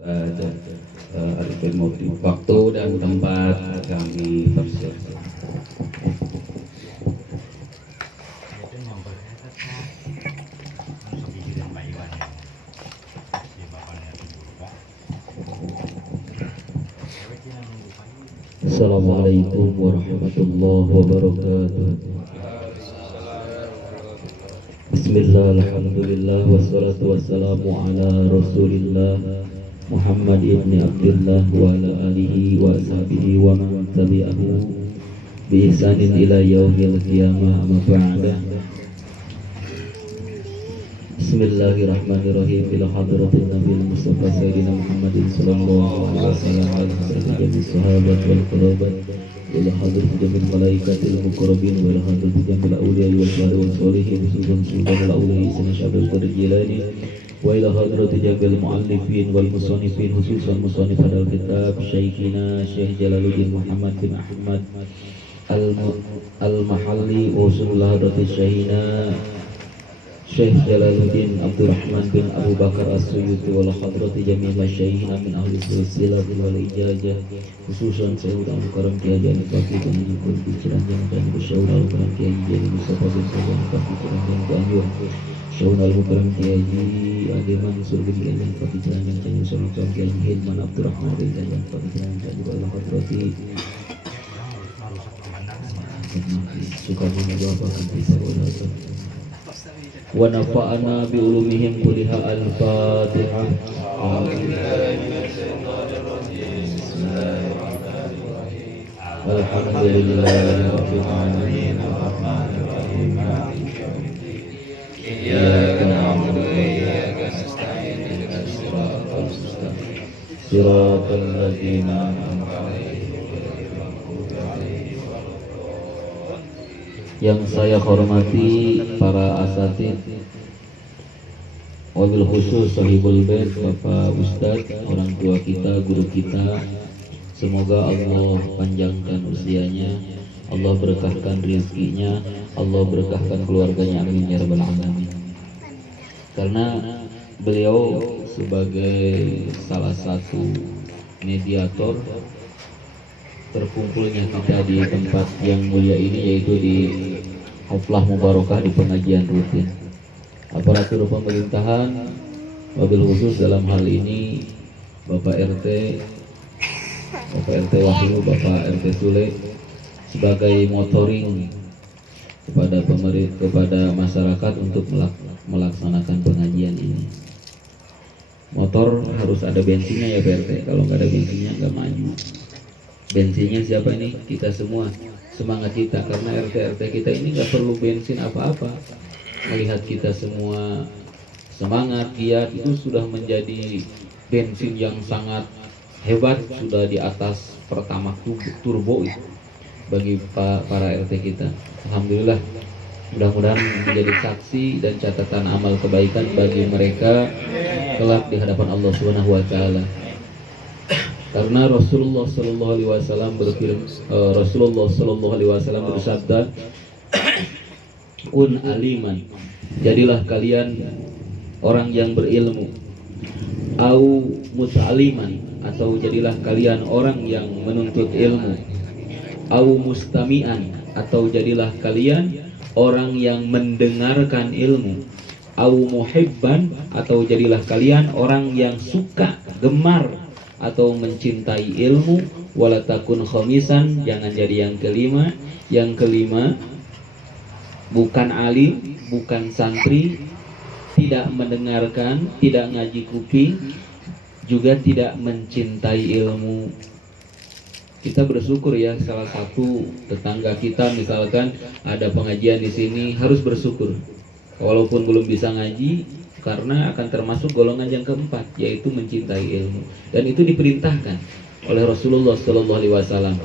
dan Arifin Mufti. Waktu dan tempat kami persilakan. Assalamualaikum warahmatullahi wabarakatuh. Bismillah, alhamdulillah, wassalatu wassalamu ala rasulillah Muhammad ibn Abdullah wa ala alihi wa ashabihi wa man tabi'ahu bi ihsanin ila yaumil qiyamah, amma ba'da. Bismillahirrahmanirrahim. Ila hadratin Nabi Mustafa Sayyidina Muhammadin sallallahu alaihi wasallam wa ala jami'i sahabat wal qarabat, ila hadratin jami'il malaikatil muqarrabin wa ila hadratin jami'il awliya wal syuhada wal sholihin sultan al-awliya sayyidina Syabul Qadir Jilani wa ila hadratin jami'il muallifin wal musannifin khususan musannif hadal kitab Syekhina Syekh Jalaluddin Muhammad bin Ahmad al-Mahalli wa usulullah hadratin Syekhina Syekh Jalaluddin Abdurrahman bin Abu Bakar As-Suyuti wal hadrati jami'il masyayikhina min ahli silsilah wal ijazah khususan Sayyid Al-Mukarram Kiai Haji Fakih dan Ibu Ciranjang dan Syekh Al-Mukarram Kiai Haji Mustafa bin Sayyid Fakih Ciranjang dan Syekh Al-Mukarram Kiai Haji Ade Mansur bin Ciranjang Fakih Ciranjang dan Syekh Al-Mukarram Kiai Haji Hilman Abdurrahman bin Ciranjang Fakih Ciranjang dan wal hadrati Sukarno Bapak bisa walaupun wa nafa'ana bi ulumihim kuliha al-fatihah. Alhamdulillahi rabbil alamin arrahmanir rahim maliki yaumiddin iyyaka na'budu wa iyyaka nasta'in ihdinas siratal mustaqim siratal ladzina an'amta 'alaihim ghairil maghdubi 'alaihim waladdallin. Yang saya hormati para asatidz, wabil khusus sahibul bait, Bapak Ustadz, orang tua kita, guru kita, semoga Allah panjangkan usianya, Allah berkahkan rezekinya, Allah berkahkan keluarganya, amin ya rabbal alamin. Karena beliau sebagai salah satu mediator terkumpulnya kita di tempat yang mulia ini, yaitu di Haflah Mubarakah di pengajian rutin. Aparatur pemerintahan, wabil khusus dalam hal ini Bapak RT Wahyu, Bapak RT Sule, sebagai motoring kepada masyarakat untuk melaksanakan pengajian ini. Motor harus ada bensinnya ya Pak RT, kalau nggak ada bensinnya nggak maju. Bensinnya siapa ini? Kita semua. Semangat kita, karena RT kita ini nggak perlu bensin apa-apa. Melihat kita semua semangat, giat, itu sudah menjadi bensin yang sangat hebat, sudah di atas Pertamax turbo itu bagi para RT kita. Alhamdulillah, mudah-mudahan menjadi saksi dan catatan amal kebaikan bagi mereka kelak di hadapan Allah Subhanahu wa taala. Karena Rasulullah Sallallahu Alaihi Wasallam bersabda, kun aliman, jadilah kalian orang yang berilmu, au muta'aliman, atau jadilah kalian orang yang menuntut ilmu, au mustami'an, atau jadilah kalian orang yang mendengarkan ilmu, au muhibban, atau jadilah kalian orang yang suka, gemar atau mencintai ilmu, wala takun khamisan, jangan jadi yang kelima. Yang kelima, bukan alim, bukan santri, tidak mendengarkan, tidak ngaji kuping, juga tidak mencintai ilmu. Kita bersyukur ya, salah satu tetangga kita misalkan ada pengajian di sini, harus bersyukur walaupun belum bisa ngaji, karena akan termasuk golongan yang keempat, yaitu mencintai ilmu. Dan itu diperintahkan oleh Rasulullah Sallallahu Alaihi Wasallam.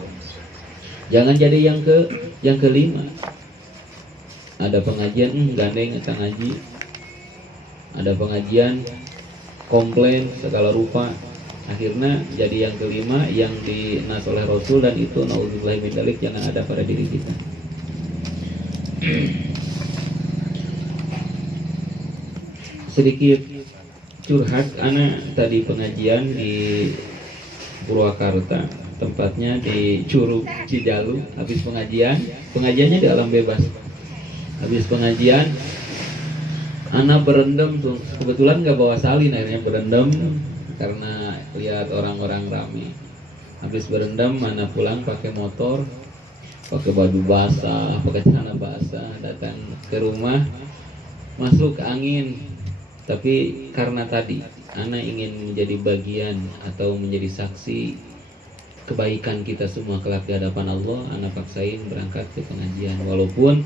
Jangan jadi yang kelima. Ada pengajian gandeng kita ngaji, ada pengajian komplain segala rupa, akhirnya jadi yang kelima yang dinas oleh Rasul, dan itu naudzubillahi min dzalik jangan ada pada diri kita. Sedikit curhat, anak tadi pengajian di Purwakarta, tempatnya di Curug Cijalu. Habis pengajiannya di alam bebas. Habis pengajian, anak berendam tuh, kebetulan nggak bawa salin, akhirnya berendam karena lihat orang-orang rame. Habis berendam, mana pulang pakai motor, pakai baju basah, pakai celana basah, datang ke rumah, masuk angin. Tapi karena tadi anak ingin menjadi bagian atau menjadi saksi kebaikan kita semua kelak di hadapan Allah, anak paksain berangkat ke pengajian. Walaupun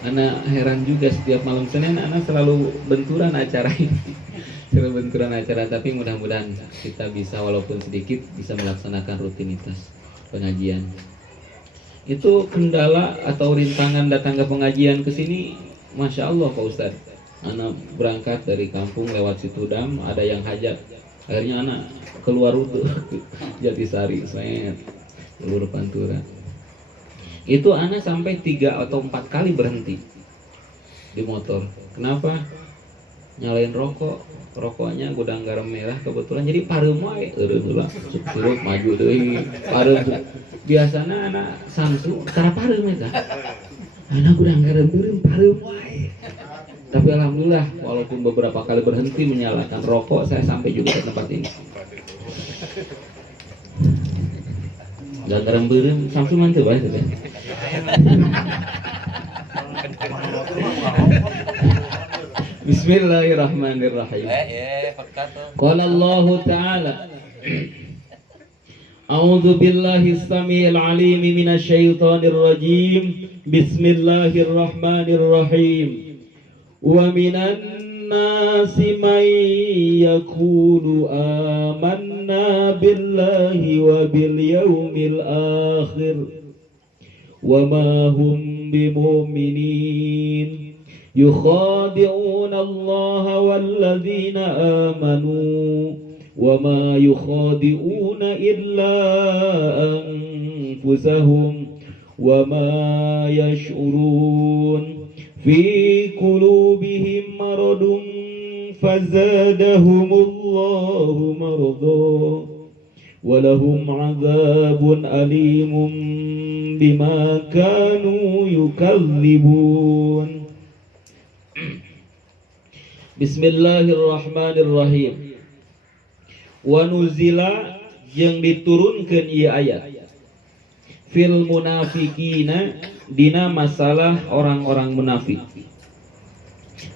anak heran juga, setiap malam Senin anak selalu benturan acara ini. Selalu benturan acara, tapi mudah-mudahan kita bisa walaupun sedikit bisa melaksanakan rutinitas pengajian. Itu kendala atau rintangan datang ke pengajian ke sini, Masya Allah Pak Ustadz. Anak berangkat dari kampung lewat Situdam, ada yang hajat. Akhirnya anak keluar rute Jatisari, saya seluruh Pantura. Itu anak sampai 3 atau 4 kali berhenti di motor. Kenapa? Nyalain rokoknya gudang garam merah kebetulan, jadi pareum wae eureun surup maju deui pareum. Biasana anak samsu tara pareum eta. Anak gudang garam beureum pareum wae. Tapi alhamdulillah walaupun beberapa kali berhenti menyalakan rokok, saya sampai juga ke tempat ini. Gudang garam beureum samsu mah teu bae teh. Bismillahirrahmanirrahim. Qala Allah Ta'ala, A'udzu billahi as-sami'il 'alim minasy syaithanir rajim. Bismillahirrahmanirrahim. Wa minan nasi may yaqulu amanna billahi wa bil yawmil akhir wa ma hum bimu'minin. يخادعون الله والذين آمنوا وما يخادعون إلا أنفسهم وما يشعرون في قلوبهم مرض فزادهم الله مرضا ولهم عذاب أليم بما كانوا يكذبون. Bismillahirrahmanirrahim. Wa nuzila yang diturunkan ieu ayat fil munafiqina dina masalah orang-orang munafik.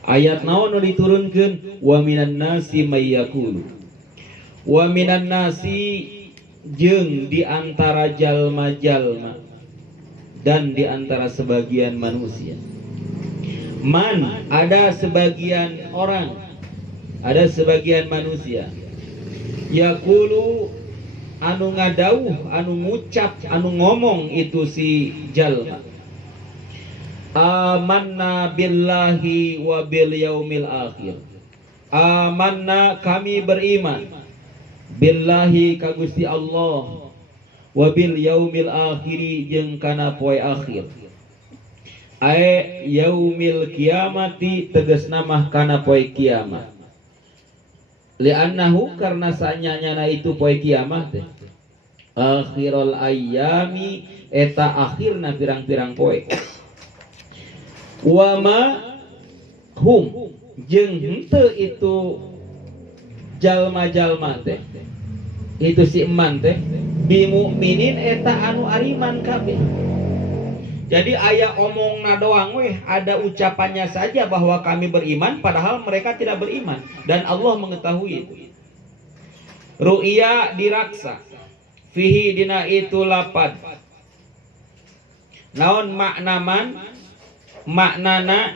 Ayat naon nu diturunkeun? Wa minan nasi may yaqulu. Wa minan nasi jeung di antara jalma-jalma dan di antara sebagian manusia. Man, ada sebagian orang, ada sebagian manusia, yaqulu anu ngadauh, anu ngucap, anu ngomong itu si jalma, amanna billahi wa bil yaumil akhir. Amanna, kami beriman, billahi ka Gusti Allah, wa bil yaumil akhiri jeung kana poe akhir. Ae yaumil kiamati tegasna mah kana poe kiamat. Li'annahu karena sanyana itu poe kiamat teh. Akhirul ayyami eta akhirna pirang-pirang poe. Wa ma hum jeung henteu itu jalma-jalma teh. Itu si eman teh bimu'minin eta anu ariman kabeh. Jadi aya omongna doang weh, ada ucapannya saja bahwa kami beriman, padahal mereka tidak beriman dan Allah mengetahui itu. Ru'ya diraksa fihi dina itu lapad. Naon maknaman? Maknana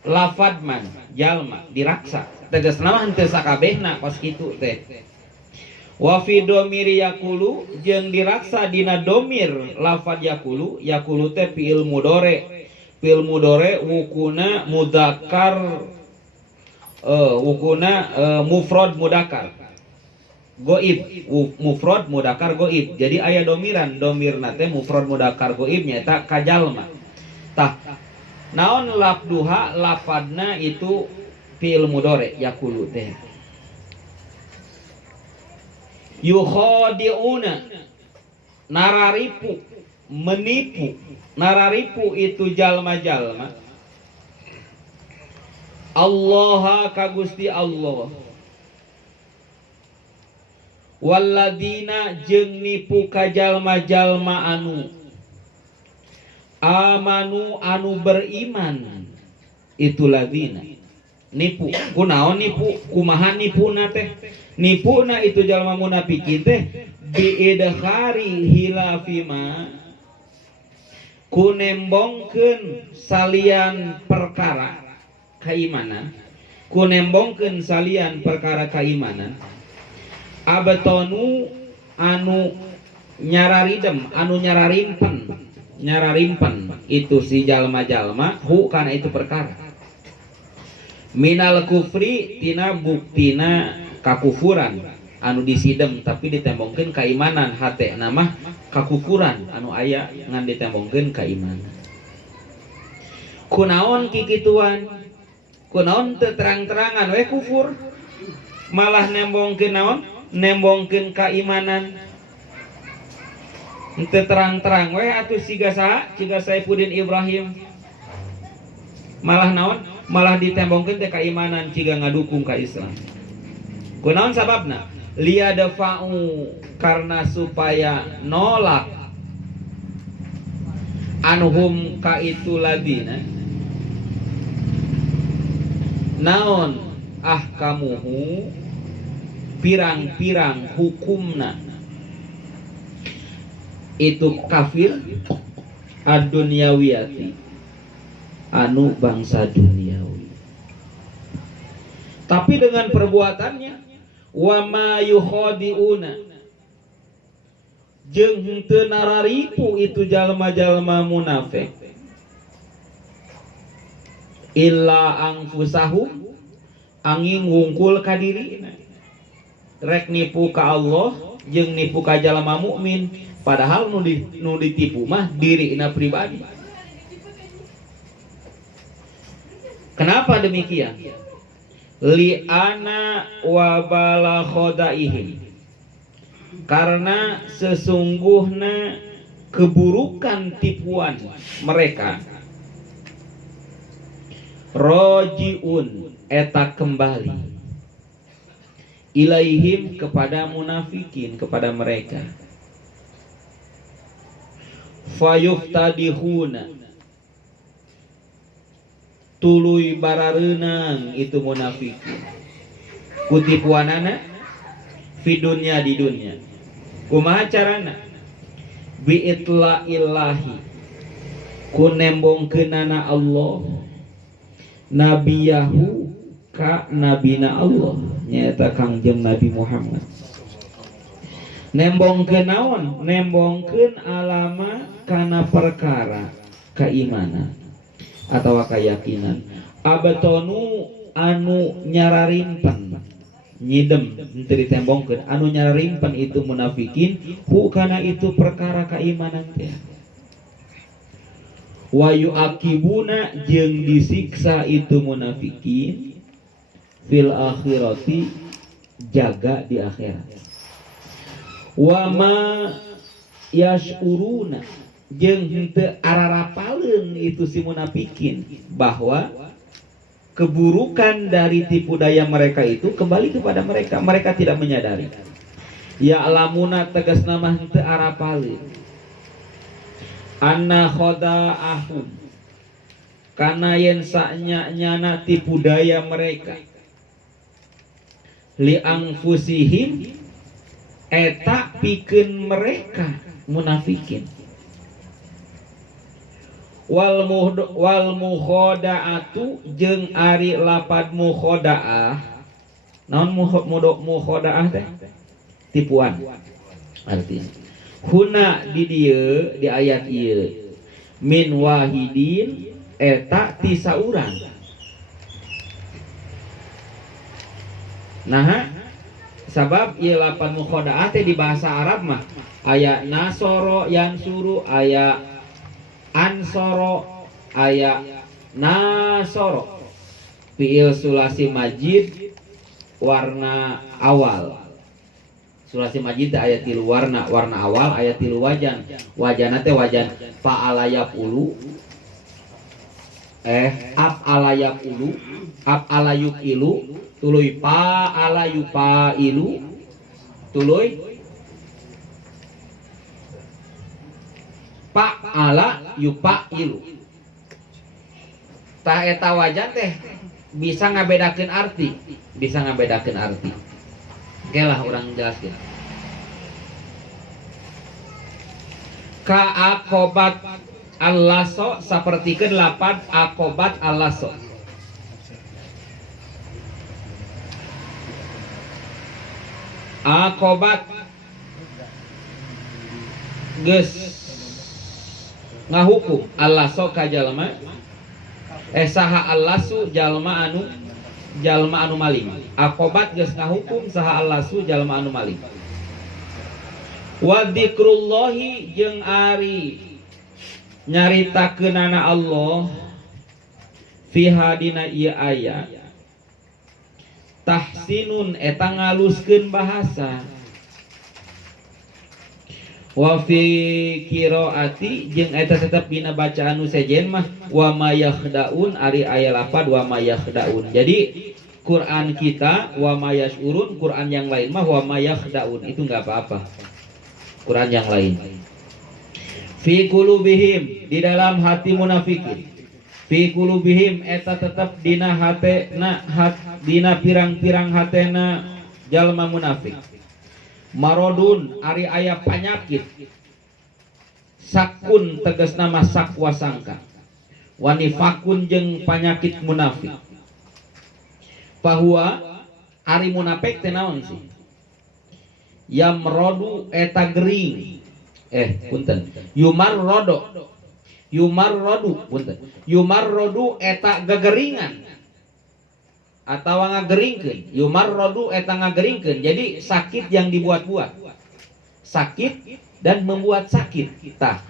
lafadman jalma diraksa. Tegasna mah henteu sakabehna kos kitu teh. Wa fi domiri yakulu jeung diraksa dina domir lafad yakulu. Yakulu teh fi'il mudore. Fi'il mudore wukuna mudzakkar, wukuna mufrad mudzakkar goib, mufrad mudzakkar goib. Jadi aya domiran, domirna teh mufrad mudzakkar goib nyaeta kajalma. Tah naon lafduha lafadna itu fi'il mudore yakulu teh. yukhadi'una nararipu, menipu. Nararipu itu jalma-jalma Allah ka Gusti Allah. Walladina jeung nipu ka jalma-jalma anu amanu anu beriman. Itu ladina nipu. Kunaon nipu? Kumaha nipuna teh? Nipuna itu jalma munafikin teh biidkhari hilafima kunembongkeun salian perkara keimanan. Kunembongkeun salian perkara keimanan. Abatonu anu nyararidem, anu nyararimpen itu si jalma-jalma hu kana itu perkara. Minal kufri tina buktina kakufuran anu disidem tapi ditembongkeun keimanan hate nama kakufuran anu aya ngan ditembongkeun keimanan. Kunaon kikituan? Kunaon teu terang-terangan we kufur malah nembongkeun naon? Nembongkeun keimanan. Henteu terang-terang we atuh siga saha? Siga Saifuddin Ibrahim. Malah naon? Malah ditembongkeun teh keimanan ciga ngadukung ka Islam. Kunaon sababna? Liyadfa'u karena supaya nolak anhum ka itu ladina naon ahkamuhu pirang-pirang hukumna itu kafir ad-dunyawiyati anu bangsa duniawi. Tapi dengan perbuatannya wa ma yukhadi'una jeung henteu nararipu itu jalma-jalma munafik illa anfusahum angin ngungkul ka dirina rek nipu ka Allah jeung nipu ka jalma mukmin padahal nu ditipu mah dirina pribadi. Kenapa demikian? Li'ana wa bala khodaihim karena sesungguhnya keburukan tipuan mereka rojiun eta kembali ilaihim kepada munafikin kepada mereka fayuftadihuna tuluy barareunang itu munafikin kutipuanana fi dunya di dunya. Kumaha carana? Bi itlaillahi kunembongkeunana Allah nabiyahu ka nabina Allah nyaeta Kangjeng Nabi Muhammad. Nembongkeun naon? Nembongkeun alama kana perkara keimanan atau keyakinan. Abatonu anu nyararimpen nyidem henteu ditembongkeun anu nyararimpen itu munafikin hu kana itu perkara keimanan teh. Wa yu'aqibuna jeung disiksa itu munafikin fil akhirati jaga di akhirat. Wa ma yashuruna jeung henteu ararapaleun itu si munafikin bahwa keburukan dari tipu daya mereka itu kembali kepada mereka. Mereka tidak menyadari. Ya alamuna tegasna mah henteu arapaleun anna khoda'ahum kana yen sanyana tipu daya mereka li anfusihim eta pikeun mereka munafikin wal mukhoda'atu jeung ari lapad mukhoda'ah. Naon mukhoda'ah teh? Tipuan artinya. Huna di dieu di ayat ieu min wahidin eta ti saurang. Nah, sabab ieu lapad mukhoda'ah teh di bahasa Arab mah aya nasoro yansuru, aya ansoro, aya nasoro. Fi'il sulasi majid warna awal Surah Majid ayat 3 warna awal, ayat 3 wajan. Wajana teh wajan fa'ala yaqulu af'ala yaqulu af'ala yuqilu tuluy fa'ala yufailu tuluy fa'ala yufailu. Tah eta wajan teh bisa ngabedakeun arti, Oke lah orang jelaskan. Ka akobat al-laso sapertikeun lapad akobat al-laso. Akobat geus ngahukum al-laso ka jalma saha al-lasu jalma anu maling. Akobat geus ngahukum saha al-lasu jalma anu maling. Wa dzikrullahi jeung ari nyaritakeunana Allah fiha dina ieu aya tahsinun eta ngaluskeun bahasa. Wa fi qiraati jeung eta tetep dina bacaan nu sejen mah wa mayahdaun ari aya lapad wa mayahdaun. Jadi Quran kita wa mayasyurun, Quran yang lain mah wa mayahdaun, itu enggak apa-apa. Quran yang lain. Fi qulubihim di dalam hati munafikin. Fi qulubihim eta tetep dina hatena dina pirang-pirang hatena jalma munafik. Marodun ari aya panyakit. Sakun tegasna mah sakwa sangka. Wanifakun jeung panyakit munafik. Bahwa ari munafik teh naon sih? Yamrodu eta gering. Punten. Yumarrodu eta gegeringan atau ngageringkeun. Yumarrodu eta ngageringkeun. Jadi sakit yang dibuat-buat. Sakit dan membuat sakit. Tah,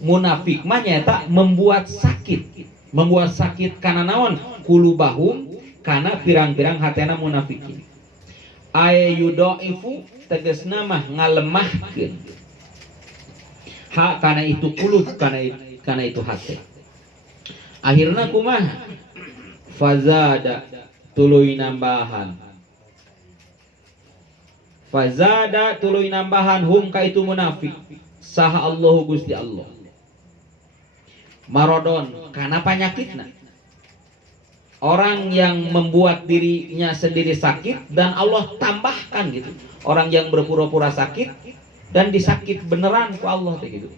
munafik mah nyata membuat sakit. Membuat sakit kana naon? Kulubahum kana pirang-pirang hatena munafikin. Ayudaifu tegasna mah ngalemahkeun. Ha kana itu kulub kana itu hati. Akhirna kumaha? Fazada tuluy nambahan. Fazada tuluy nambahan hum ka itu munafik. Saha Allahu Gusti Allah. Marodon kana panyakitna. Orang yang membuat dirinya sendiri sakit dan Allah tambahkan gitu. Orang yang berpura-pura sakit dan disakit beneran ku Allah kayak gitu.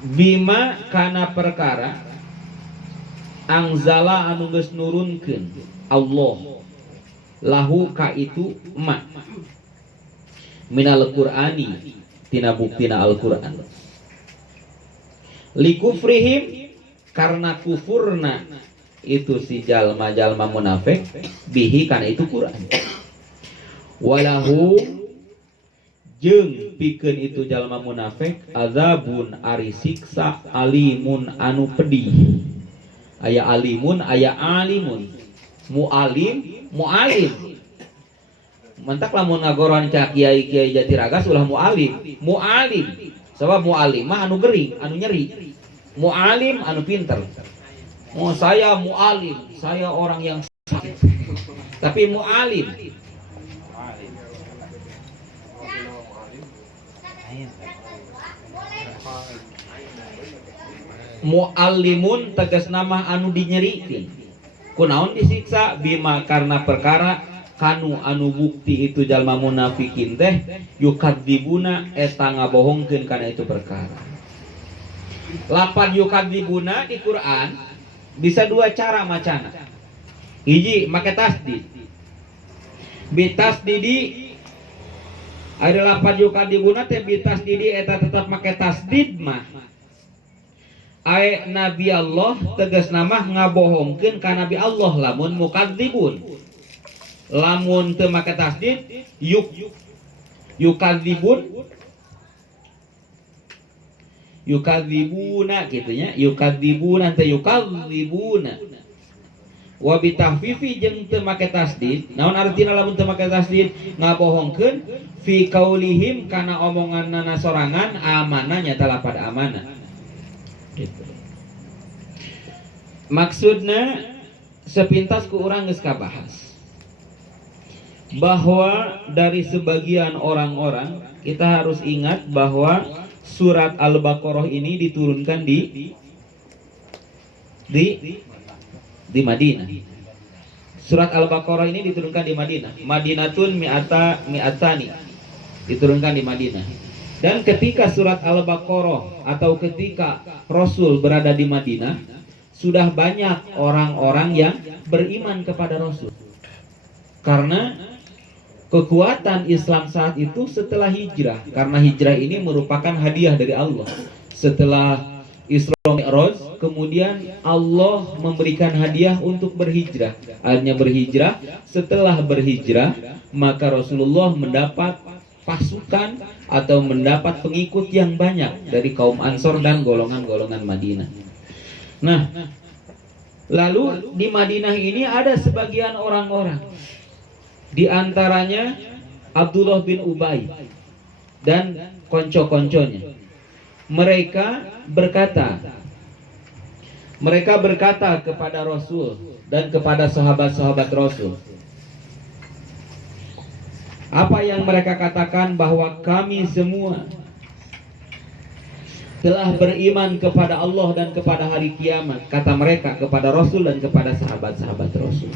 Bima kana perkara angzala anu geus nurunkeun Allah lahu ka itu emak minal Qur'ani tina buktina Al-Qur'an. Likufrihim karena kufurna itu si jalma-jalma munafik bihi karena itu Quran. Walahu jeung pikeun itu jalma munafik azabun ari siksa alimun anu pedih. Aya alimun aya alimun. Mualim. Mentak lamun ngagoron ca kiai-kiai Jatiragas ulah mualim. Sebab mu'alim mah anu gering, anu nyeri. Mu'alim anu pinter. Oh saya mu'alim, saya orang yang sakit. Tapi mu'alim. Mu'alimun tegas nama anu dinyerikeun. Kunaon disiksa bima karena perkara kanu anu bukti itu jalma munafikin teh yukadzibuna eta ngabohongkeun kana itu perkara. Lapan yukadzibuna di Quran bisa dua cara macana. Hiji make tasdid. Bitasdidi ada lapan yukadzibuna teh bitasdidi eta tetap make tasdid mah. Ae Nabi Allah tegas nama ngabohongkeun ka Nabi Allah lamun mukadzibun. Lamun teu make tasdid yukadzibuna kitu nya, yukadzibuna teh yukadzibuna wa bitahfifi jeung teu make tasdid. Naon artina lamun teu make tasdid? Ngabohongkeun fi qaulihim kana omonganna sorangan amanah nyata lapad amanah. Gitu. Maksudna sepintas ku urang geus kabahas bahwa dari sebagian orang-orang kita harus ingat bahwa surat Al-Baqarah ini diturunkan di Madinah. Surat Al-Baqarah ini diturunkan di Madinah. Madinatun mi'atani. Diturunkan di Madinah. Dan ketika surat Al-Baqarah atau ketika Rasul berada di Madinah, sudah banyak orang-orang yang beriman kepada Rasul. Karena kekuatan Islam saat itu setelah hijrah. Karena hijrah ini merupakan hadiah dari Allah. Setelah Isra Mi'raj, kemudian Allah memberikan hadiah untuk berhijrah. Akhirnya berhijrah. Setelah berhijrah, maka Rasulullah mendapat pasukan atau mendapat pengikut yang banyak dari kaum Ansor dan golongan-golongan Madinah. Nah, lalu di Madinah ini ada sebagian orang-orang, di antaranya Abdullah bin Ubay dan konco-konconya. Mereka berkata kepada Rasul dan kepada sahabat-sahabat Rasul. Apa yang mereka katakan? Bahwa kami semua telah beriman kepada Allah dan kepada hari kiamat. Kata mereka kepada Rasul dan kepada sahabat-sahabat Rasul.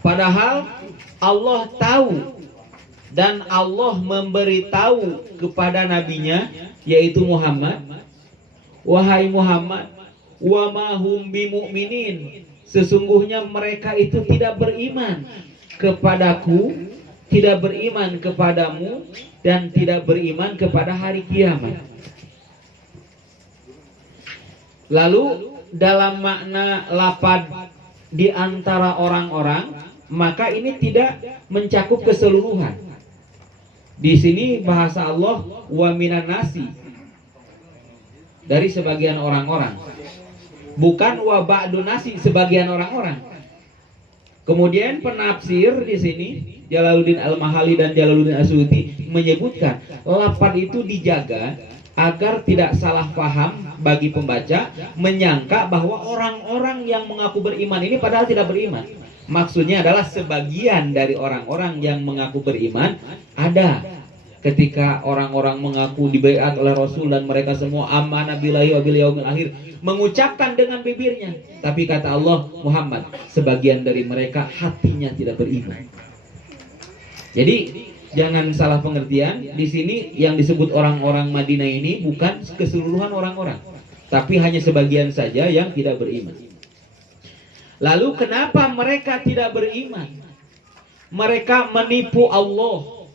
Padahal Allah tahu dan Allah memberitahu kepada nabinya, yaitu Muhammad, wahai Muhammad, wa ma hum bimu'minin, sesungguhnya mereka itu tidak beriman kepadaku, tidak beriman kepadamu, dan tidak beriman kepada hari kiamat. Lalu dalam makna lapad di antara orang-orang, maka ini tidak mencakup keseluruhan. Di sini bahasa Allah wa minan nasi, dari sebagian orang-orang, bukan wa ba'dun nasi, sebagian orang-orang. Kemudian penafsir di sini Jalaluddin Al-Mahali dan Jalaluddin As-Suyuti menyebutkan lafaz itu dijaga agar tidak salah paham bagi pembaca, menyangka bahwa orang-orang yang mengaku beriman ini padahal tidak beriman. Maksudnya adalah sebagian dari orang-orang yang mengaku beriman ada ketika orang-orang mengaku dibaiat oleh Rasul dan mereka semua amanah billahi wa bil yaumil akhir, mengucapkan dengan bibirnya, tapi kata Allah, Muhammad, sebagian dari mereka hatinya tidak beriman. Jadi jangan salah pengertian, di sini yang disebut orang-orang Madinah ini bukan keseluruhan orang-orang, tapi hanya sebagian saja yang tidak beriman. Lalu kenapa mereka tidak beriman? Mereka menipu Allah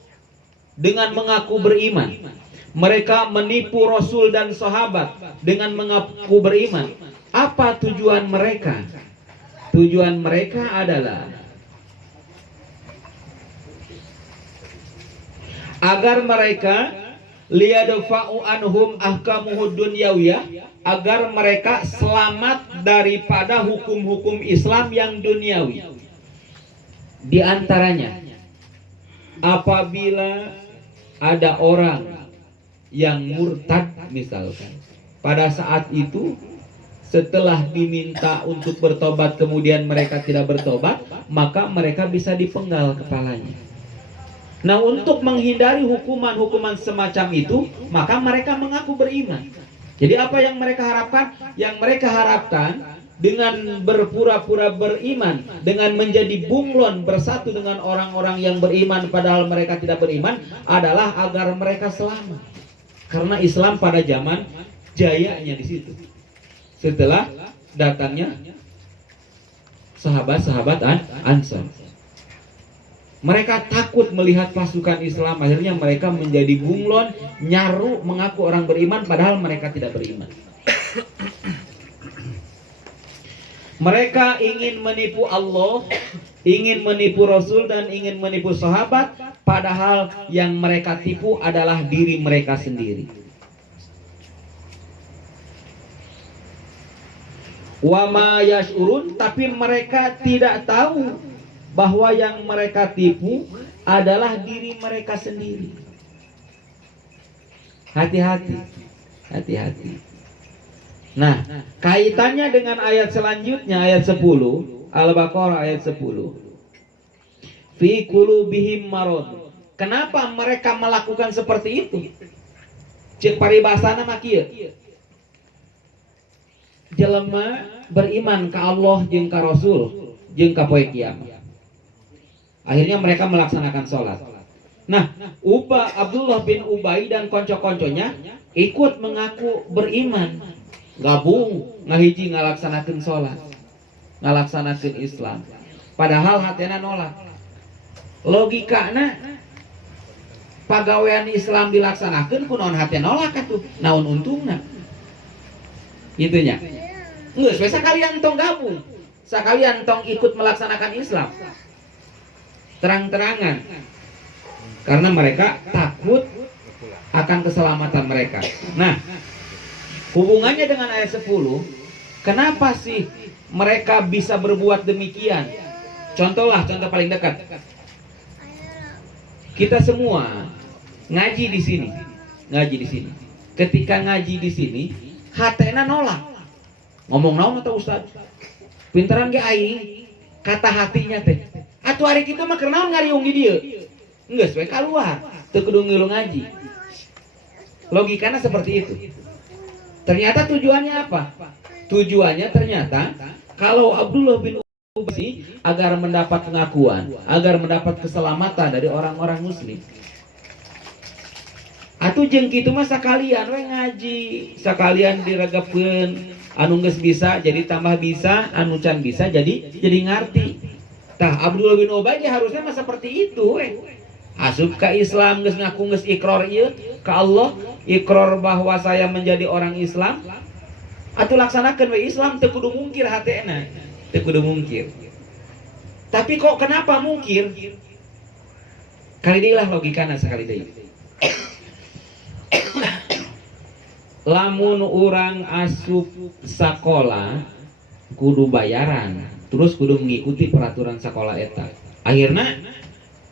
dengan mengaku beriman. Mereka menipu Rasul dan sahabat dengan mengaku beriman. Apa tujuan mereka? Tujuan mereka adalah agar mereka liyadfa'u anhum ahkamuhud dunyawiyah, agar mereka selamat daripada hukum-hukum Islam yang duniawi. Di antaranya, apabila ada orang yang murtad misalkan, pada saat itu setelah diminta untuk bertobat kemudian mereka tidak bertobat, maka mereka bisa dipenggal kepalanya. Nah, untuk menghindari hukuman-hukuman semacam itu, maka mereka mengaku beriman. Jadi apa yang mereka harapkan? Yang mereka harapkan dengan berpura-pura beriman, dengan menjadi bunglon bersatu dengan orang-orang yang beriman padahal mereka tidak beriman, adalah agar mereka selamat. Karena Islam pada zaman jayanya di situ. Setelah datangnya sahabat-sahabat Ansar, mereka takut melihat pasukan Islam, akhirnya mereka menjadi bunglon, nyaru, mengaku orang beriman padahal mereka tidak beriman. Mereka ingin menipu Allah, ingin menipu Rasul, dan ingin menipu sahabat, padahal yang mereka tipu adalah diri mereka sendiri. Wa ma yash'urun, tapi mereka tidak tahu bahwa yang mereka tipu adalah diri mereka sendiri. Hati-hati, hati-hati. Nah, kaitannya dengan ayat selanjutnya, ayat 10, Al-Baqarah ayat 10. Fi qulubihim marad. Kenapa mereka melakukan seperti itu? Cek paribasana mah kieu. Jelema beriman ke Allah jeung ka Rasul jeung ka poe kiamat. Akhirnya mereka melaksanakan sholat. Nah, Abdullah bin Ubay dan konco-konconya ikut mengaku beriman, gabung ngahiji ngalaksanakeun sholat, ngalaksanakeun Islam. Padahal hatena nolak. Logikana pagawean Islam dilaksanakeun kunaon hate nolak atuh? Naon untungna? Gitunya. Geus we sakalian tong gabung, sakalian tong ikut melaksanakan Islam. Terang-terangan. Karena mereka takut akan keselamatan mereka. Nah, hubungannya dengan ayat 10, kenapa sih mereka bisa berbuat demikian? Contoh paling dekat. Kita semua ngaji di sini. Ketika ngaji di sini, hatena nolak. Ngomong naon atau Ustaz? Pinteran ge aing, kata hatinya teh. Atuh ari kitu mah keur naon ngariung di dieu? Geus we keluar, teu kudu ngilu ngaji. Logikanya seperti itu. Ternyata tujuannya apa? Tujuannya ternyata kalau Abdullah bin Ubay agar mendapat pengakuan, agar mendapat keselamatan dari orang-orang muslim. Atuh jeung kitu mah sakalian we ngaji, sakalian diregepkeun, anu geus bisa jadi tambah bisa, anu can bisa jadi ngarti. Tah Abdullah bin Ubay harusnya mah seperti itu we. Asup ke Islam geus ngaku geus ikrar ieu ka Allah, ikrar bahwa saya menjadi orang Islam. Atuh laksanakeun we Islam teu kudu mungkir hatena, teu kudu mungkir. Tapi kok kenapa mungkir? Kali deui lah logikana sakali deui. Lamun urang asup sakola kudu bayaran, terus kudu mengikuti peraturan sekolah eta. Akhirna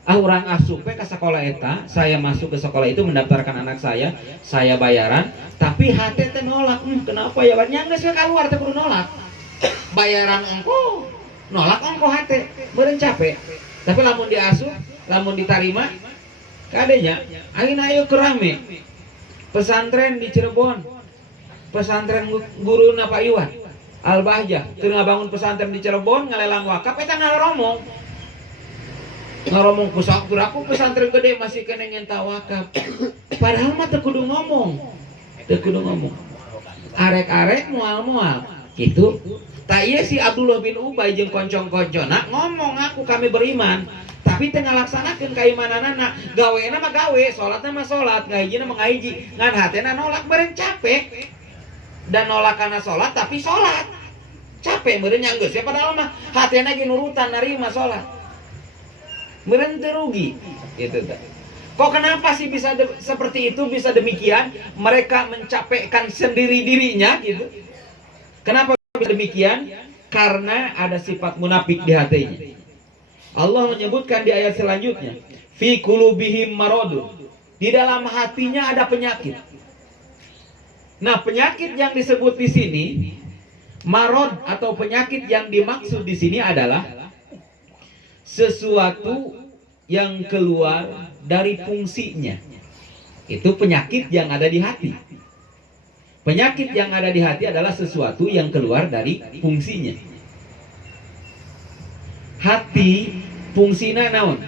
orang asup ke sekolah eta, saya masuk ke sekolah itu mendaftarkan anak saya bayaran, tapi hati teh nolak. Kenapa ya? Nyanggeus we keluar teh kudu nolak. Bayaran ongko, nolak ongko hati, beureun capek. Tapi lamun diasup, lamun diterima, kadenya ayeuna ayo kerame. Pesantren di Cirebon, pesantren guruna Pak Iwan Al-Bahjah, teu ngabangun pesantren di Cirebon ngalelang wakaf eta ngaromong pusak aku pesantren gede masih kena nyenta wakaf. Padahal mah teu kudu ngomong, arek-arek mual gitu. Tak iya si Abdullah bin Ubay jeung koncong-koncona ngomong aku kami beriman, tapi teu ngalaksanakeun kaimananana. Gaweana mah gawe, salatna mah salat, ngahijina mah ngahiji, ngan hatena nolak beureun capek. Dan nolakana salat tapi salat. Capek meureun nya geus ya padahal mah hatena ge nurutan narima salat. Meureun teu rugi gitu tah. Kok kenapa sih bisa seperti itu, bisa demikian? Mereka mencapekkan sendiri dirinya gitu. Kenapa demikian? Karena ada sifat munafik di hatinya. Allah menyebutkan di ayat selanjutnya, fi qulubihim maradun. Di dalam hatinya ada penyakit. Nah, penyakit yang disebut di sini, marad atau penyakit yang dimaksud di sini adalah sesuatu yang keluar dari fungsinya. Itu penyakit yang ada di hati. Penyakit yang ada di hati adalah sesuatu yang keluar dari fungsinya. Hati fungsinya naon?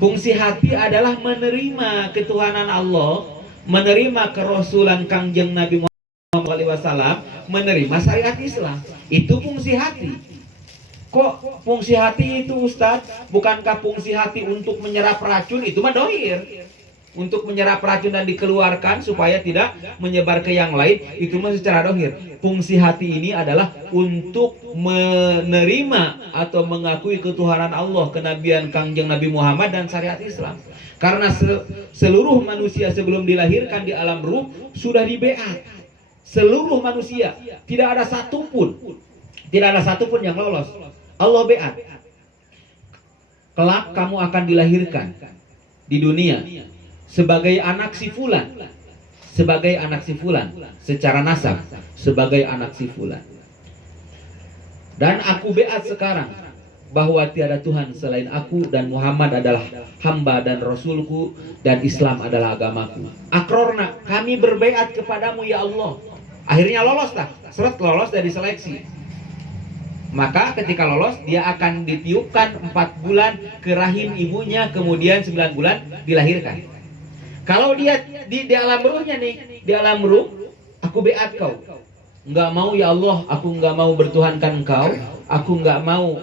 Fungsi hati adalah menerima ketuhanan Allah, menerima kerasulan Kangjeng Nabi Muhammad SAW, menerima syariat Islam. Itu fungsi hati. Kok fungsi hati itu Ustadz? Bukankah fungsi hati untuk menyerap racun? Itu mah dohir. Untuk menyerap racun dan dikeluarkan supaya tidak menyebar ke yang lain, itu mah secara dohir. Fungsi hati ini adalah untuk menerima atau mengakui ketuhanan Allah, kenabian Kangjeng Nabi Muhammad dan syariat Islam. Karena seluruh manusia sebelum dilahirkan di alam ruh sudah dibeat. Seluruh manusia, tidak ada satupun Tidak ada satupun yang lolos. Allah beat. Kelak kamu akan dilahirkan di dunia sebagai anak si fulan. Sebagai anak si fulan. Secara nasab. Sebagai anak si fulan. Dan aku beat sekarang bahwa tiada Tuhan selain aku, dan Muhammad adalah hamba dan rasulku, dan Islam adalah agamaku. Akrorna, kami berbaiat kepadamu ya Allah. Akhirnya lolos tak? Seret lolos dari seleksi. Maka ketika lolos, dia akan ditiupkan 4 bulan ke rahim ibunya, kemudian 9 bulan dilahirkan. Kalau dia di alam ruhnya nih, di alam ruh, aku beat kau. Enggak mau ya Allah, aku enggak mau bertuhankan engkau, aku enggak mau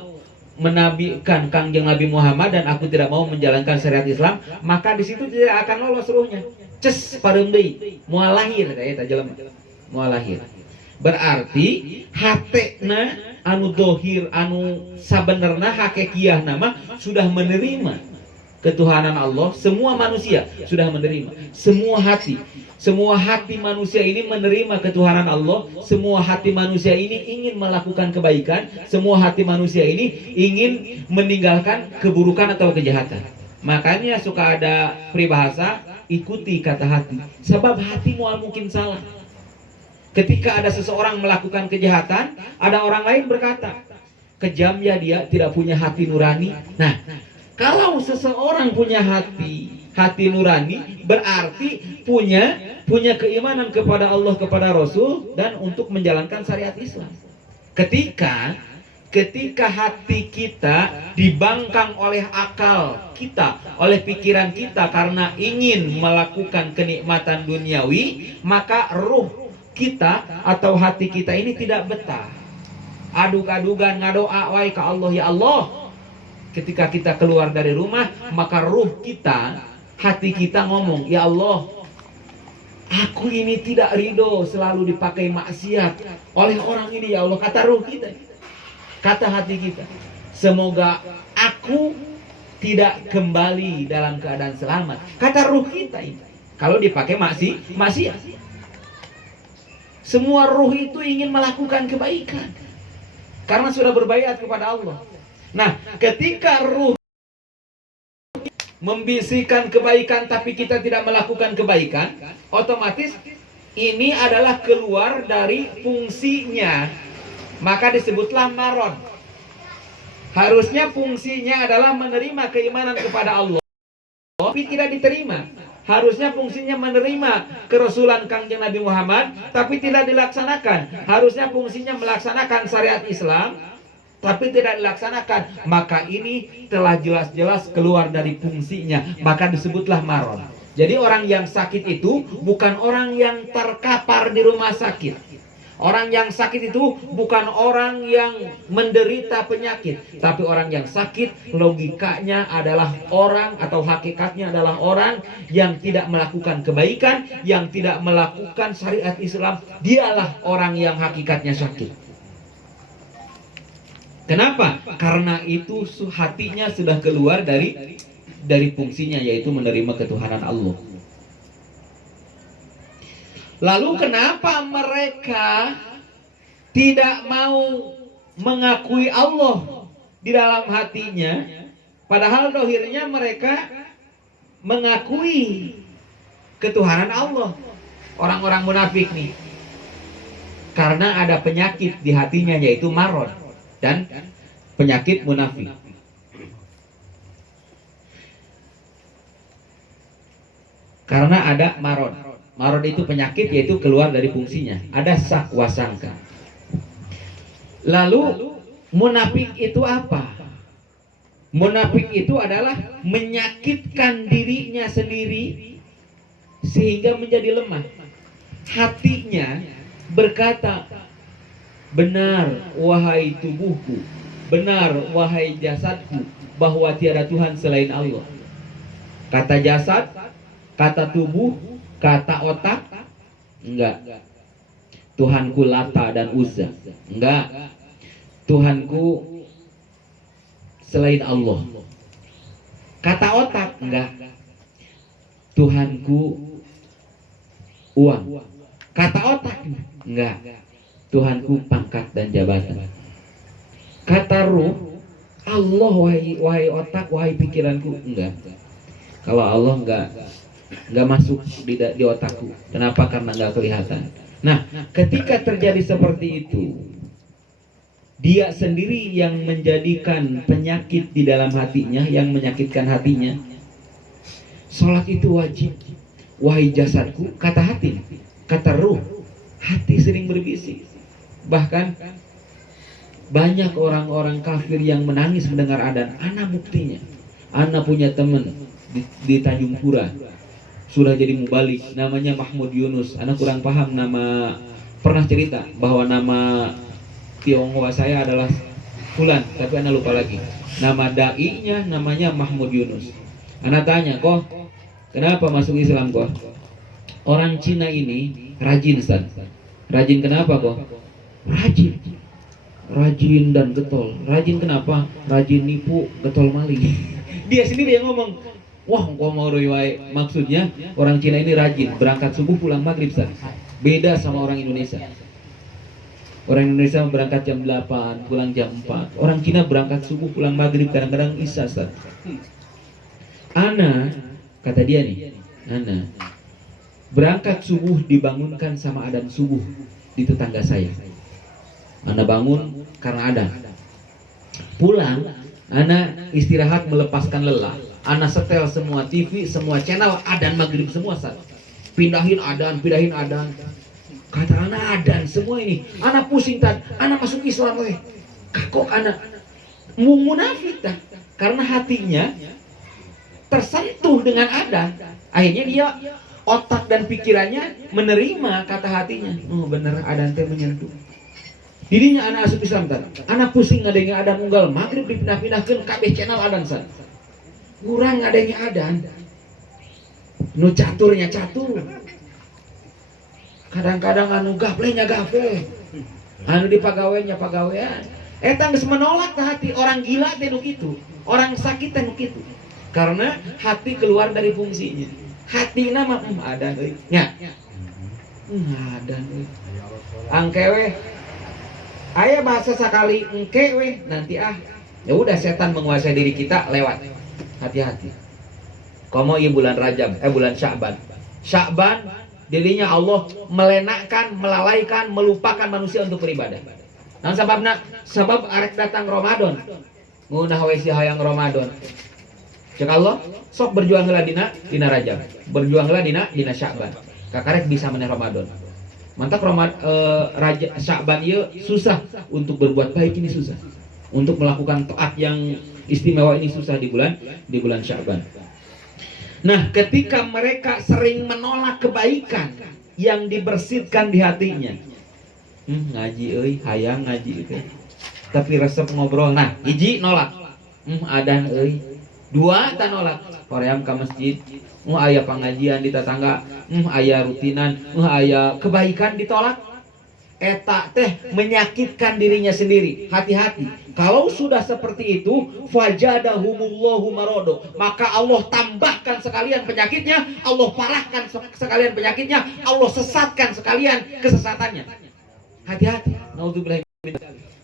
menabikan Kangjeng Nabi Muhammad, dan aku tidak mau menjalankan syariat Islam, maka di situ tidak akan lolos ruhnya. Ces pareum deui, moal lahir eta jelema. Moal lahir. Berarti hatena anu dohir, anu sabenerna hakikiah nama sudah menerima ketuhanan Allah. Semua manusia sudah menerima. Semua hati manusia ini menerima ketuhanan Allah. Semua hati manusia ini ingin melakukan kebaikan. Semua hati manusia ini ingin meninggalkan keburukan atau kejahatan. Makanya suka ada peribahasa, ikuti kata hati. Sebab hati mual mungkin salah. Ketika ada seseorang melakukan kejahatan, ada orang lain berkata, kejam ya dia, tidak punya hati nurani. Nah, kalau seseorang punya hati nurani, berarti punya keimanan kepada Allah, kepada Rasul, dan untuk menjalankan syariat Islam. Ketika hati kita dibangkang oleh akal kita, oleh pikiran kita karena ingin melakukan kenikmatan duniawi, maka ruh kita atau hati kita ini tidak betah. Adug-adugan ngadoa wae ka Allah, ya Allah. Ketika kita keluar dari rumah, maka ruh kita, hati kita ngomong, ya Allah, aku ini tidak ridho selalu dipakai maksiat oleh orang ini ya Allah. Kata ruh kita, kata hati kita, semoga aku tidak kembali dalam keadaan selamat. Kata ruh kita ini, kalau dipakai maksiat. Semua ruh itu ingin melakukan kebaikan karena sudah berbaiat kepada Allah. Nah, ketika ruh membisikkan kebaikan tapi kita tidak melakukan kebaikan, otomatis ini adalah keluar dari fungsinya. Maka disebutlah maron. Harusnya fungsinya adalah menerima keimanan kepada Allah, tapi tidak diterima. Harusnya fungsinya menerima kerasulan Kangjeng Nabi Muhammad, tapi tidak dilaksanakan. Harusnya fungsinya melaksanakan syariat Islam, tapi tidak dilaksanakan. Maka ini telah jelas-jelas keluar dari fungsinya. Maka disebutlah maron. Jadi orang yang sakit itu bukan orang yang terkapar di rumah sakit. Orang yang sakit itu bukan orang yang menderita penyakit, tapi orang yang sakit logikanya adalah orang, atau hakikatnya adalah orang yang tidak melakukan kebaikan, yang tidak melakukan syariat Islam. Dialah orang yang hakikatnya sakit. Kenapa? Karena itu hatinya sudah keluar dari fungsinya, yaitu menerima ketuhanan Allah. Lalu kenapa mereka tidak mau mengakui Allah di dalam hatinya, padahal dohirnya mereka mengakui ketuhanan Allah? Orang-orang munafik nih, karena ada penyakit di hatinya, yaitu maron dan penyakit munafik. Karena ada maron. Maron itu penyakit, yaitu keluar dari fungsinya. Ada sak wasangka. Lalu munafik itu apa? Munafik itu adalah menyakitkan dirinya sendiri sehingga menjadi lemah. Hatinya berkata, benar wahai tubuhku, benar wahai jasadku, bahwa tiada Tuhan selain Allah. Kata jasad, kata tubuh, kata otak, enggak. Tuhanku Lata dan Uzza, enggak. Tuhanku selain Allah. Kata otak, enggak. Tuhanku uang. Kata otak, enggak. Tuhanku pangkat dan jabatan. Kata ruh, Allah wahai otak, wahai pikiranku, enggak. Kalau Allah enggak masuk di otakku. Kenapa? Karena enggak kelihatan. Nah, ketika terjadi seperti itu, dia sendiri yang menjadikan penyakit di dalam hatinya, yang menyakitkan hatinya. Sholat itu wajib, wahai jasadku, kata hati, kata ruh. Hati sering berbisik. Bahkan banyak orang-orang kafir yang menangis mendengar adzan. Ana buktinya. Ana punya teman di Tanjung Pura, sudah jadi mubalik, namanya Mahmud Yunus. Ana kurang paham nama, pernah cerita bahwa nama Tionghoa saya adalah Fulan, tapi ana lupa lagi. Nama dai-nya namanya Mahmud Yunus. Ana tanya, kok kenapa masuk Islam kok? Orang Cina ini rajin, Ustaz. Rajin kenapa kok? Rajin dan getol. Rajin kenapa? Rajin nipu, getol maling. Dia sendiri yang ngomong, wah kok mau riwayat. Maksudnya orang Cina ini rajin, berangkat subuh pulang maghrib, Ustaz. Beda sama orang Indonesia. Orang Indonesia berangkat jam 8, pulang jam 4. Orang Cina berangkat subuh pulang maghrib, kadang-kadang isya, Ustaz. Ana, kata dia nih, Ana berangkat subuh dibangunkan sama adzan subuh di tetangga saya. Ana bangun karena ada. Pulang, Ana istirahat melepaskan lelah. Ana setel semua TV, semua channel, adzan maghrib semua, Ustaz. Pindahin adzan. Kata Ana adzan semua ini. Ana pusing tad. Ana masuk Islam weh. Kok Ana munafik dah. Karena hatinya tersentuh dengan adzan. Akhirnya dia otak dan pikirannya menerima kata hatinya. Oh bener, adzan teh menyentuh. Dirinya anak asup Islam tan. Anak pusing ngadengnya adzan unggal maghrib dipindah-pindahkeun kabeh channel adzan san. Kurang ngadengnya adzan. Nu caturnya catur. Kadang-kadang anu gaplenya gaple. Anu dipagawenya pagawean. Eta geus menolak ke hati. Orang gila teh nu kitu. Orang sakit teh nu kitu. Karena hati keluar dari fungsinya. Hatina mah adzan euy. Nya. Adzan euy. Angkewe aya bahasa sekali engke weh nanti ya udah setan menguasai diri kita lewat. Hati-hati. Komo ieu bulan Rajab, bulan Sya'ban dirinya Allah melenakkan, melalaikan, melupakan manusia untuk beribadah. Nah sababna sabab arek datang Ramadan. Ngunah we si hayang Ramadan. Cek Allah, sok berjuang heula dina Rajab. Berjuang heula dina Sya'ban. Kakarek bisa meneh Ramadan. Mantap Sya'ban ieu susah untuk berbuat baik, ini susah. Untuk melakukan taat yang istimewa ini susah di bulan Sya'ban. Nah, ketika mereka sering menolak kebaikan yang dibersihkan di hatinya. Ngaji euy, hayang ngaji teh. Tapi resep ngobrol. Nah, hiji nolak. Adzan euy. Dua tak nolak. Hoream ka masjid. Aya pengajian di tetangga. Aya rutinan, aya kebaikan ditolak. Eta teh menyakitkan dirinya sendiri. Hati-hati. Kalau sudah seperti itu, fajadahumullahu marodo, maka Allah tambahkan sekalian penyakitnya, Allah parahkan sekalian penyakitnya, Allah sesatkan sekalian kesesatannya. Hati-hati. Naudzubillah.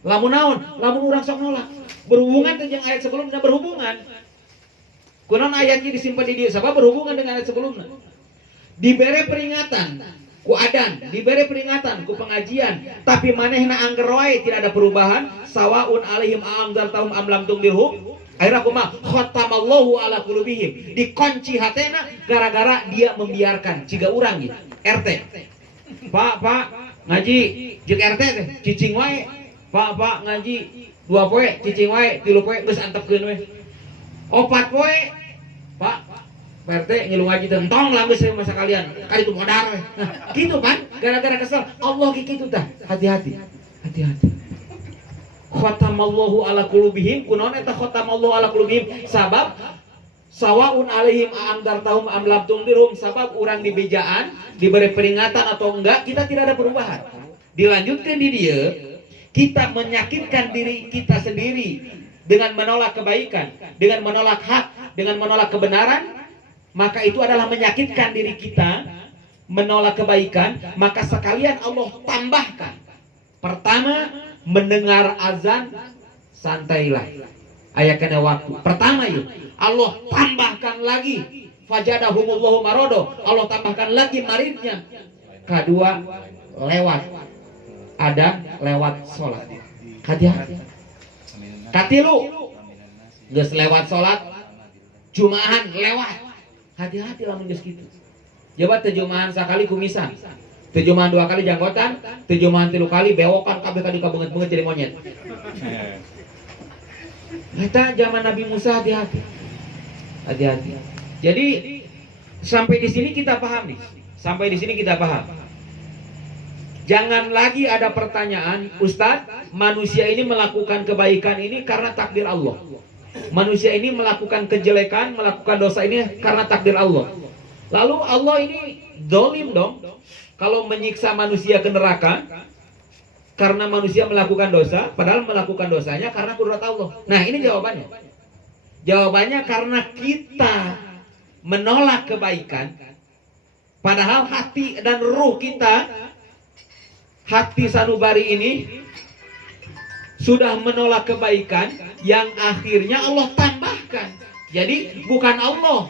Lamun naon? Lamun urang sok nolak. Berhubungan dengan ayat sebelumnya, berhubungan. Kunaon ayatnya disimpan di dia, sabab berhubungan dengan ayat sebelumnya. Dibere peringatan ku adan, diberi peringatan ku pengajian, tapi manehna angger wae tidak ada perubahan, sawaun alaihim amdartahum am lam tungdirhum. Akhirnya kumaha khatamallahu ala qulubihim, dikunci hatena gara-gara dia membiarkan. Ciga urang gitu RT, Pak ngaji jeung RT teh cicing wae. Pak ngaji 2 poe cicing wae, 3 poe geus antepkeun we. 4 poe Pak RT ngilu ngaji tentang lambis saya masa kalian kali itu modal gitu kan, gara-gara kesel Allah gitu tah. Hati-hati. Khatamallahu ala qulubihim, kunaon eta khatamallahu ala qulubihim? Sabab sawaun alaihim amdartahum am lam tungdirhum, sabab urang dibejaan, diberi peringatan atau enggak, kita tidak ada perubahan. Dilanjutkan di dia, kita menyakitkan diri kita sendiri dengan menolak kebaikan, dengan menolak hak, dengan menolak kebenaran. Maka itu adalah menyakitkan diri kita, menolak kebaikan. Maka sekalian Allah tambahkan. Pertama, mendengar azan santailah. Aya kena waktu. Pertama yuk, Allah tambahkan lagi. Fajadahumullahu marodo. Allah tambahkan lagi maridnya. Kedua, lewat. Ada lewat sholat. Hati-hati. Katilu. Geus lewat sholat. Jumaahan lewat. Hati-hati lamun geus kitu. Jabat tejumahan sakali kumisan. Tejumahan 2 kali janggotan. Tejumahan 3 kali bewokan kabeh kadi kabeungeut-beungeut jadi monyet. Kita zaman Nabi Musa, hati-hati. Hati-hati. Jadi sampai di sini kita paham nih. Sampai di sini kita paham. Jangan lagi ada pertanyaan, Ustadz, manusia ini melakukan kebaikan ini karena takdir Allah. Manusia ini melakukan kejelekan, melakukan dosa ini karena takdir Allah. Lalu Allah ini dolim dong. Kalau menyiksa manusia ke neraka karena manusia melakukan dosa, padahal melakukan dosanya karena kudrat Allah. Nah, ini jawabannya. Jawabannya karena kita menolak kebaikan, padahal hati dan ruh kita, hati sanubari ini sudah menolak kebaikan yang akhirnya Allah tambahkan. Jadi bukan Allah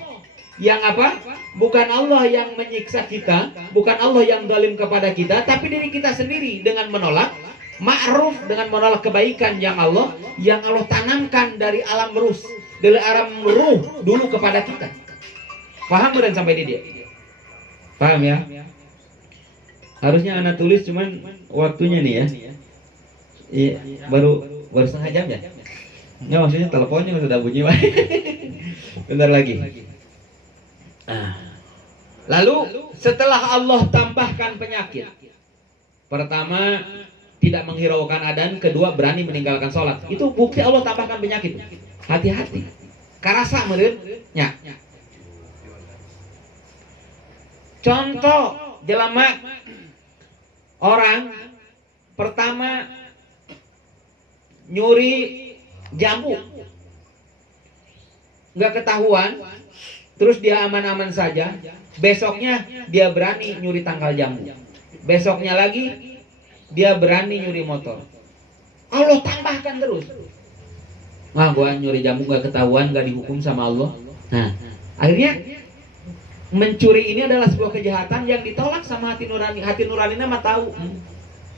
yang apa? Bukan Allah yang menyiksa kita, bukan Allah yang zalim kepada kita, tapi diri kita sendiri dengan menolak ma'ruf, dengan menolak kebaikan yang Allah tanamkan dari alam ruh, dari alam ruh dulu kepada kita. Paham belum sampai di dia? Paham ya? Harusnya anak tulis, cuman waktunya nih ya. Iya, baru setengah jam ya? Nggak, maksudnya teleponnya sudah bunyi. Bentar lagi. Lalu setelah Allah tambahkan penyakit, pertama tidak menghiraukan adzan, kedua berani meninggalkan sholat. Itu bukti Allah tambahkan penyakit. Hati-hati. Karasa meureun nya. Contoh jelema orang pertama nyuri jambu, nggak ketahuan, terus dia aman-aman saja. Besoknya dia berani nyuri tangkal jambu. Besoknya lagi dia berani nyuri motor. Allah tambahkan terus. Wah, gua nyuri jambu nggak ketahuan, nggak dihukum sama Allah. Nah, akhirnya mencuri ini adalah sebuah kejahatan yang ditolak sama hati nurani. Hati nuraninya mah tahu,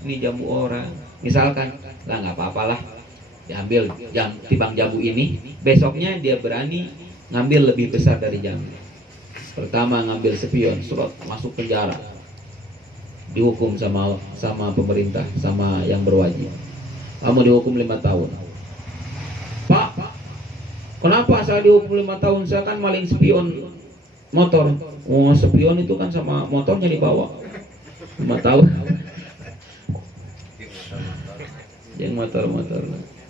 ini jambu orang. Misalkan, lah nggak apa-apalah, diambil tibang jambu ini. Besoknya dia berani ngambil lebih besar dari jambu. Pertama ngambil spion, surat masuk penjara, dihukum sama pemerintah, sama yang berwajib. Kamu dihukum 5 tahun. Pak, kenapa saya dihukum 5 tahun? Saya kan maling spion motor. Oh, spion itu kan sama motornya dibawa 5 tahun. Yang motor.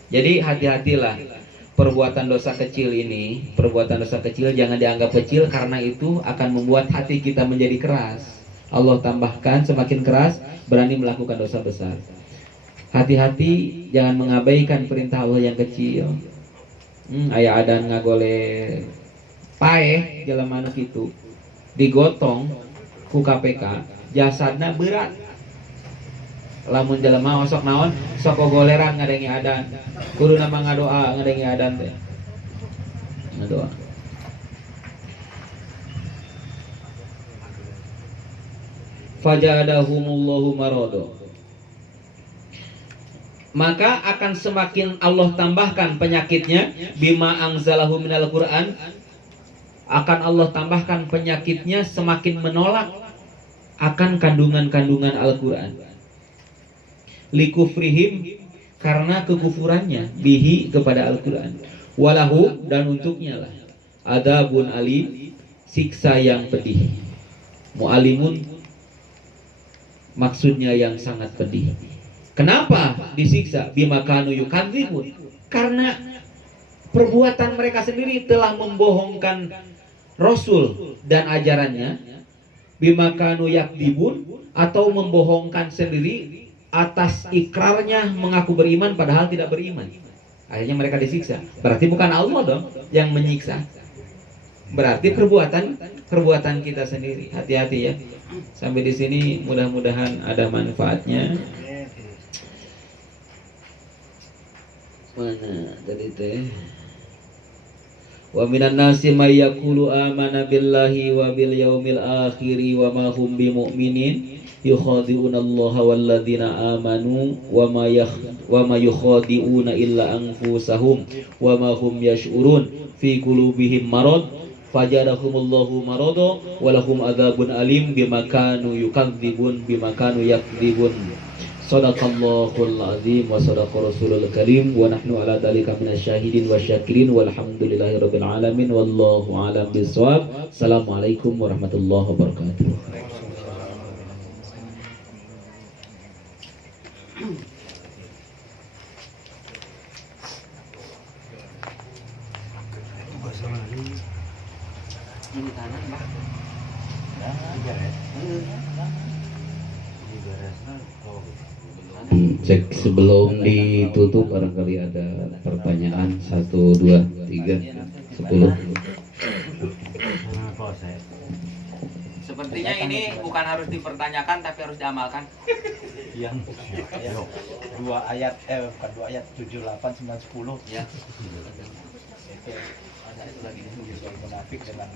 Jadi hati-hatilah. Perbuatan dosa kecil ini, perbuatan dosa kecil jangan dianggap kecil, karena itu akan membuat hati kita menjadi keras. Allah tambahkan semakin keras, berani melakukan dosa besar. Hati-hati, jangan mengabaikan perintah Allah yang kecil. Aya adan ngagole paeh jelema anu kitu digotong ku KPK, jasadna berat. Lamun jelema sok naon, sok goleran ngadengi adan, kudu nama ngadoa ngadengi adan teh. Ngadoa. Fajadahumullahu marodo. Maka akan semakin Allah tambahkan penyakitnya, bima angzalahu minal Qur'an. Akan Allah tambahkan penyakitnya semakin menolak akan kandungan-kandungan Al-Qur'an. Likufrihim, karena kekufurannya, bihi, kepada Al-Quran. Walahu, dan untuknya lah adabun alim, siksa yang pedih. Mu'alimun, maksudnya yang sangat pedih. Kenapa disiksa? Bimakanu yukadzibun, karena perbuatan mereka sendiri telah membohongkan Rasul dan ajarannya. Bimakanu yakdibun, atau membohongkan sendiri atas ikrarnya mengaku beriman padahal tidak beriman. Akhirnya mereka disiksa. Berarti bukan Allah dong yang menyiksa. Berarti perbuatan kita sendiri. Hati-hati ya. Sampai di sini mudah-mudahan ada manfaatnya. mana tadi teh? Wa minan nasi may yaqulu amana billahi wa bil yaumil akhir wa ma hum bimu'minin yukhadi'una Allah walladzina amanu wa ma yukhadi'una illa anfusahum wa ma hum yash'urun fi qulubihim marad fajadahumullahu marada wa lahum adzabun alim bima kanu yukadzibun bima kanu yakdzibun. Sadaqallahul azim wa sadaqa rasulul karim wa nahnu ala dzalika minasyahidin wasyakirin walhamdulillahirabbil alamin wallahu a'lam bissawab. Assalamualaikum warahmatullahi wabarakatuh. Cek sebelum ditutup barangkali ada pertanyaan 1, 2, 3, 10. Sepertinya ini bukan harus dipertanyakan tapi harus diamalkan. Yang 2 ayat bukan 2 ayat 7, 8, 9, 10 ya. Itu ada itu lagi munafik dengan